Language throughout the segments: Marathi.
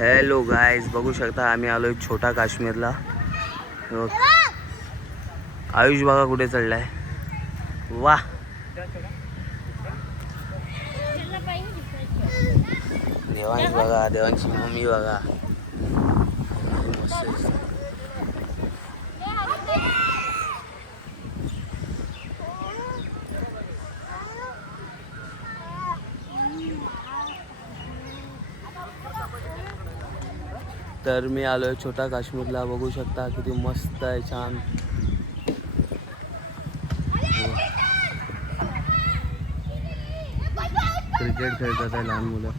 हॅलो गाईज, बघू शकता आम्ही आलोय छोटा काश्मीरला. आयुष बघा कुठे चढलाय. वा, देवांश बघा, देवांची मम्मी बघा. तर मी आलोय छोटा काश्मीरला. बघू शकता किती मस्त आहे, छान. क्रिकेट खेळतात आहे लहान मुलं.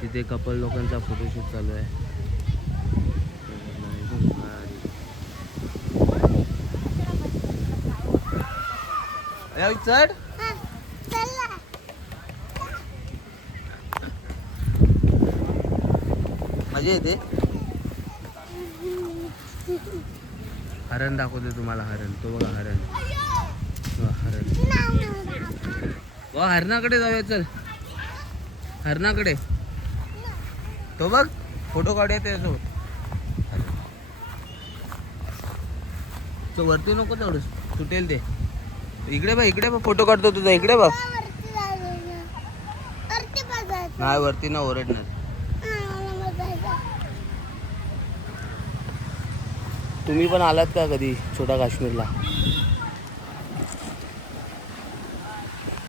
तिथे कपल लोकांचा फोटोशूट चालू आहे. चढ, मजा येते. हरण दाखवते तुम्हाला. हरण, तो बघा हरण. हरण, वा, हरणाकडे जाऊया. चल, हरणाकडे. तो बघ, फोटो काढूया त्याच्यासोबत. तो वरती नको चढूस, सुटेल ते. इकडे बघ, इकडे बघ, फोटो काढतो तुझा. इकडे बघ. नाही, वरती ना ओरडणार. तुम्ही पण आलात का कधी छोटा काश्मीरला?